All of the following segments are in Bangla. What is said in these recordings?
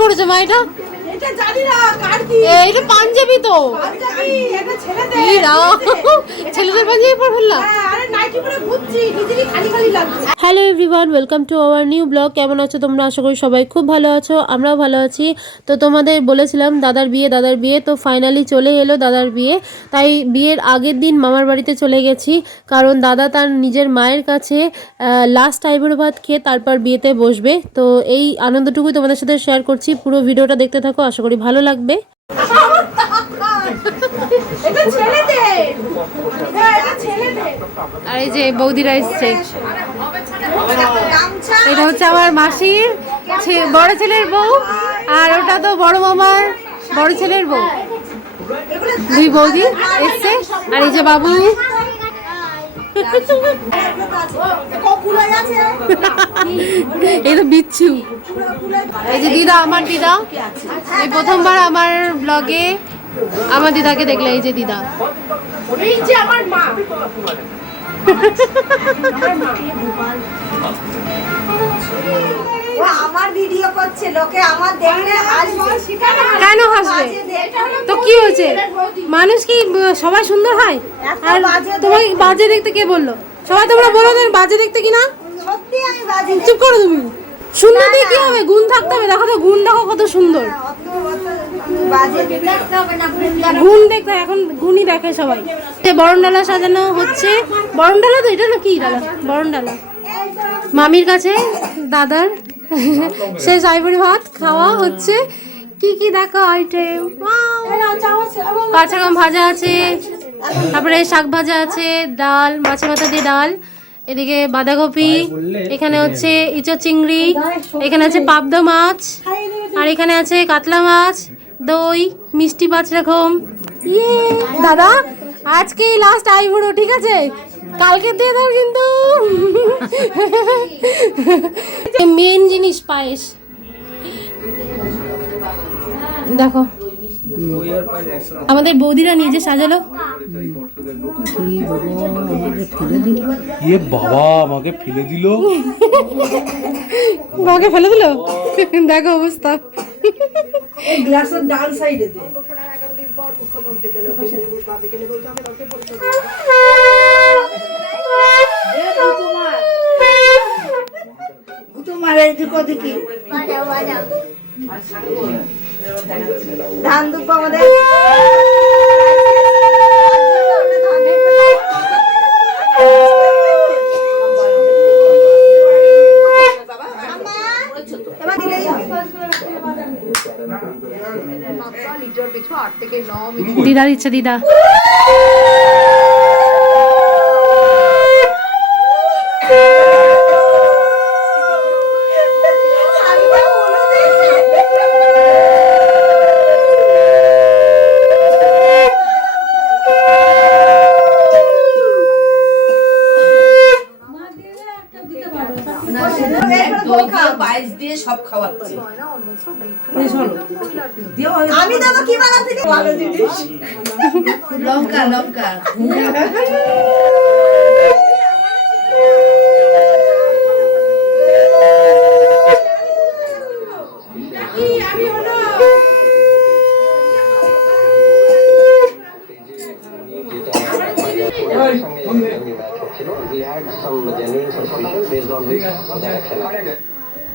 পড়েছো মা এটা? এটা পাঞ্জাবি তো। ছেলেদের। পাঞ্জাবি পরে ফেললাম। হ্যাঁ, hello everyone welcome to our new blog কেমন আছো তোমরা? আশা করি সবাই খুব ভালো আছো আমরাও ভালো আছি। তো তোমাদের বলেছিলাম দাদার বিয়ে দাদার বিয়ে তো ফাইনালি চলে এলো দাদার বিয়ে। তাই বিয়ের আগের দিন মামার বাড়িতে চলে গেছি কারণ দাদা তার নিজের মায়ের কাছে লাস্ট আইবুড়ো ভাত খেয়ে তারপর বিয়েতে বসবে। তো এই আনন্দটুকুই তোমাদের সাথে শেয়ার করছি পুরো ভিডিওটা দেখতে থাকো আশা করি ভালো লাগবে। এটা ছেলেদের! হ্যাঁ, এটা ছেলেদের আর এই যে বৌদিরা এসছে। এটা হচ্ছে আমার মাসির বড় ছেলের বউ, আর ওটা তো বড় মামার বড় ছেলের বউ। দুই বৌদি এসছে, আর এই যে বাবু। এই তো বিচ্ছু। এই যে দিদা, আমার দিদা। এই প্রথমবার আমার ব্লগে আমার দিদাকে দেখলে, এই যে দিদা। আমার ভিডিও করছে লোকে আমার দেখলে কেন হাসবে? তো কি হয়েছে? মানুষ কি সবাই সুন্দর হয়? আর তোমাকে বাজে দেখতে কে বলল? সবাই তোমরা বলো বাজে দেখতে কি না সত্যি আমি বাজি চুপ করো তুমি। সুন্দর দিয়ে কি হবে গুণ থাকতে হবে দেখো তো গুণ দেখো কত সুন্দর। গুণ দেখতে এখন গুণই দেখে সবাই। এই বরণ ডালা সাজানো হচ্ছে। বরণ ডালা তো এটা না কি ডালা? বরণ ডালা। মামির কাছে দাদার। শেষ আইবুড়ি ভাত খাওয়া হচ্ছে। কি কি দেখো আইটেম কাঁচা কাম ভাজা আছে তারপরে শাক ভাজা আছে ডাল মাছে মাথা দিয়ে ডাল এদিকে বাঁধাকপি এখানে হচ্ছে ইঁচড় চিংড়ি এখানে আছে পাবদা মাছ আর এখানে আছে কাতলা মাছ দই মিষ্টি পাঁচ রকম। ইয়ে দাদা আজকে লাস্ট আইবুড়ো ঠিক আছে? কালকে দিয়ে দাও কিন্তু। মেন জিনিস পায়েস। দেখো। আমাদের বৌদিরা নিজে সাজালো। ইয়ে বাবা আমাকে ফেলে দিল। বাবাকে ফেলে দিল? দেখো অবস্থা। গ্লাসের ডান সাইডে দে। তোমার এই যে কত ধান দুব্বা আমাদের। দিচ্ছে দিদা বাইশ দিয়ে সব খাওয়াচ্ছে আমি দেবো কি বানাতে দিই? ভালো জিনিস লঙ্কা লঙ্কা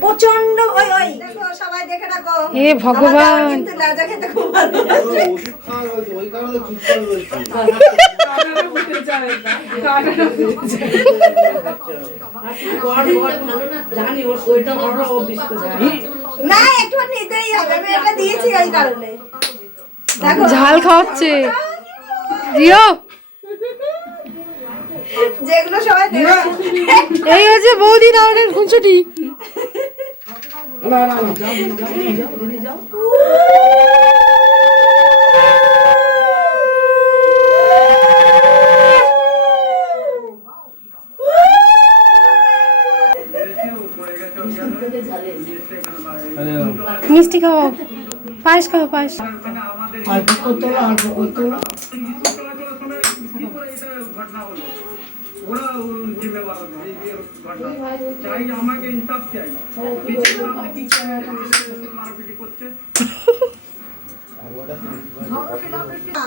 প্রচণ্ড ওই ওই। সবাই দেখে রাখো। হে ভগবান। কিন্তু লাজা খেতে খুব ভালো জানি ওর শরীরটা বড় না একটু নিতেই হবে আমি এটা দিয়েছি ওই কারণে। ঝাল খাওয়াচ্ছে। জিও। যেগুলো সবাই এই হচ্ছে বৌদি নামের খুনছুটি না না না মিষ্টি খাওয়া পায়েস খাওয়া পায়েস আর করতে আর করতে ঘটনা হলো ওরা জিম্মেবার চাই আমাকে ইনসাফ চাই। মারপিটি করছে।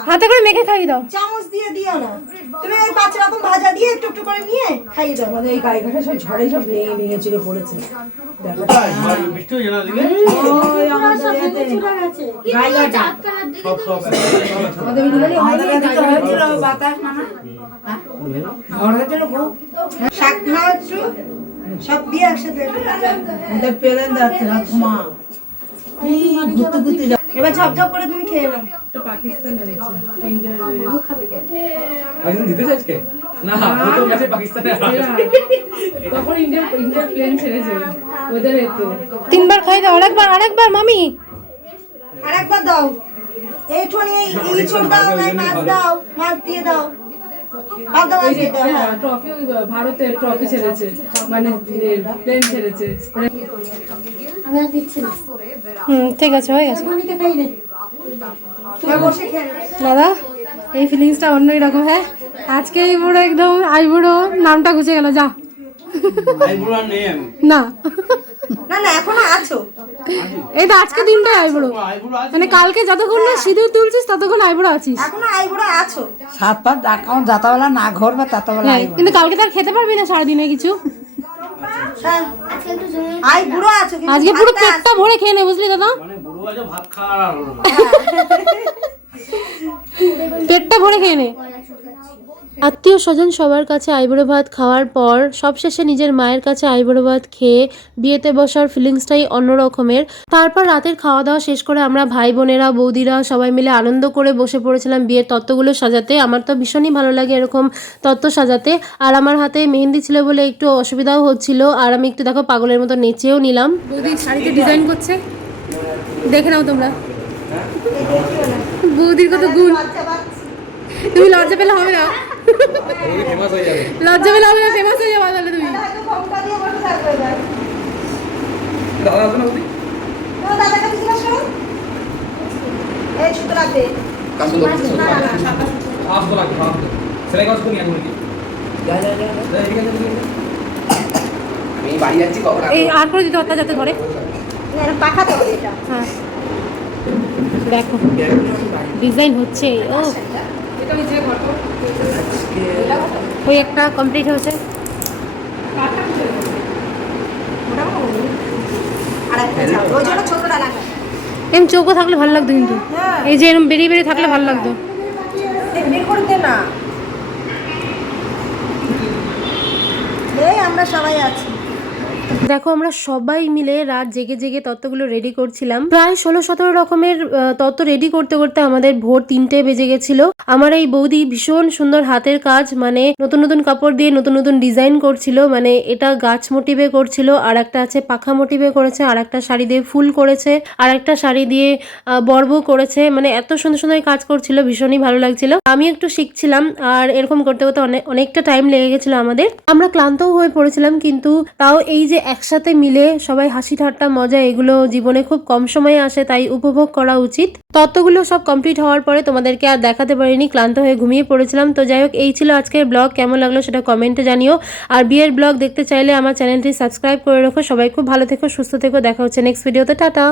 হাতে করে মেখে খাইয়ে দাও। চামচ দিয়ে দিও না। তুমি ওই পাঁচ রকম ভাজা দিয়ে একটু একটু করে নিয়ে খাইয়ে দাও। মানে এই গায়ে সব ঝড়ে সব ভেঙে ভেঙে চিড়ে পড়েছে বাতাস মানা শাক নাও একটু সব দিয়ে একসাথে আমাদের যাচ্ছে না ঘুমা ঘুরতে ঘুরতে যা এবার ঝপঝপ করে তুমি খেয়ে নাও পাকিস্তান জিতে আজকে না প্রথম ম্যাচে পাকিস্তানে তখন ইন্ডিয়া ইন্ডিয়া প্লেন ছেড়েছে ওদের এতে তিনবার খাই দাও, আরেকবার আরেকবার, মামি। আরেকবার দাও। এই ইঁচড় দাও মাছ দাও, মাছ দিয়ে দাও। ট্রফি ভারতের ট্রফি ছেড়েছে মানে প্লেন ছেড়েছে। হুম ঠিক আছে হয়ে গেছে। নাও। দাদা এই ফিলিংসটা অন্যই রকম হ্যাঁ? আজকে এই বুড়ো একদম আই বুড়ো নামটা গুছে গেল যা। আইবুড়ো আমি না না এখনও আছো। এই তো আজকে আইবুড়ো মানে কালকে যতক্ষণ না সিঁদুর তুলছিস ততক্ষণ আইবুড়ো আছিস। এখনও আইবুড়ো আছো। সাত পাঁচ যাতাবেলা না ঘর বা তাতাবেলা হ্যাঁ কিন্তু কালকে তার খেতে পারবি না সারাদিনে কিছু। হ্যাঁ আই বুড়ো আছো আজকে পুরো পেটটা ভরে খেয়ে নে বুঝলি দাদা? মানে আর পেটটা ভরে খেয়ে নে। আত্মীয় স্বজন সবার কাছে আইবুড়ো ভাত খাওয়ার পর সবশেষে নিজের মায়ের কাছে আইবুড়ো ভাত খেয়ে বিয়েতে বসার ফিলিংসটাই অন্য রকমের তারপর রাতের খাওয়া দাওয়া শেষ করে আমরা ভাই বোনেরা, বৌদিরা সবাই মিলে আনন্দ করে বসে পড়েছিলাম বিয়ের তত্ত্বগুলো সাজাতে। আমার তো ভীষণই ভালো লাগে এরকম তত্ত্ব সাজাতে। আর আমার হাতে মেহেন্দি ছিল বলে একটু অসুবিধাও হচ্ছিল। আর আমি একটু দেখো পাগলের মতো নেচেও নিলাম। বৌদি শাড়িতে ডিজাইন করছে। দেখে নাও তোমরা। বৌদির কত গুণ। তুমি লজ্জা পেলে হবে না। লজ্জা পেলে হবে না ফেমাস হয়ে যাবে তাহলে তুমি। এই, আর করে দিতে হত্যা যাতে। হ্যাঁ দেখো ডিজাইন হচ্ছে ও ওই একটা কমপ্লিট হয়েছে। রাখা। এরম চৌকো থাকলে ভালো লাগতো কিন্তু। এই যে এরম বেরিয়ে বেরিয়ে থাকলে ভালো লাগতো। না। আমরা সবাই আছি। দেখো, আমরা সবাই মিলে রাত জেগে জেগে তত্ত্বগুলো রেডি করছিলাম। প্রায় ষোলো সতেরো রকমের তত্ত্ব রেডি করতে করতে আমাদের ভোর তিনটে বেজে গেছিল। আমার এই বৌদি ভীষণ সুন্দর হাতের কাজ মানে নতুন নতুন কাপড় দিয়ে নতুন নতুন ডিজাইন করছিল মানে এটা গাছ মোটিভে করছিল আর একটা আছে পাখা মোটিভে করেছে আর একটা শাড়ি দিয়ে ফুল করেছে আর একটা শাড়ি দিয়ে বর্ব করেছে মানে এত সুন্দর সুন্দর কাজ করছিল, ভীষণই ভালো লাগছিল। আমি একটু শিখছিলাম, আর এরকম করতে করতে অনেক অনেকটা টাইম লেগে গেছিল আমাদের। আমরা ক্লান্তও হয়ে পড়েছিলাম, কিন্তু তাও এই যে একসাথে মিলে সবাই হাসি ঠাট্টা, মজা, এগুলো জীবনে খুব কম সময়ে আসে, তাই উপভোগ করা উচিত। তত্ত্বগুলো সব কমপ্লিট হওয়ার পরে তোমাদেরকে আর দেখাতে পারিনি, ক্লান্ত হয়ে ঘুমিয়ে পড়েছিলাম। তো যাই হোক, এই ছিল আজকের ব্লগ, কেমন লাগল সেটা কমেন্টে জানিও। আর বিয়ের ব্লগ দেখতে চাইলে আমার চ্যানেলটি সাবস্ক্রাইব করে রাখো। সবাই খুব ভালো থেকো, সুস্থ থেকো, দেখা হচ্ছে নেক্সট ভিডিওতে টাটা!